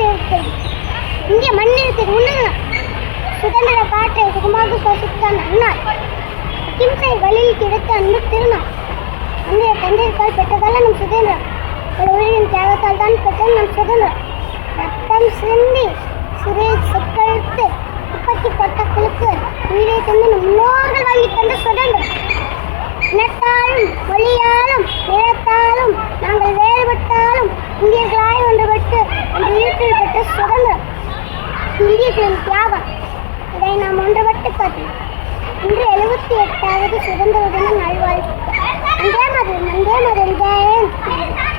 தேர்ந்தெடுத்தது இந்திய மண்ணிற்கு உண்ணுகிறான் சுதந்திர காற்றை சுகமாக சுவாசித்தான் அண்ணாள் அகிம்சை வழியில் கிடைத்த அன்பு திருநாள் அன்றைய தந்தையர்கள் பெற்றதால் நம் சுதந்திரம் ஒரு உயிரின் தியாகத்தால் தான் பெற்றது நம் சுதந்திரம் ரத்தம் சிந்தி சிறை சொற்கழுத்து துப்பாக்கி பட்டக்களுக்கு உயிரை தந்து நம் முன்னோர்கள் வாங்கி தந்த சுதந்திரம் இனத்தாலும் மொழியாலும் நிலத்தாலும் நாங்கள் வேறுபட்டாலும் இந்தியர்களாய் ஒன்றுபட்டு அந்த உயிர்ப்பில் பெற்ற சுதந்திரம் இந்தியர்களின் தியாகம் இதை நாம் ஒன்றுபட்டு காட்டினோம் இன்று 78வது சுதந்திர தின நல்வாழ்வு வந்தே மாதரம் ஜெயந்த்.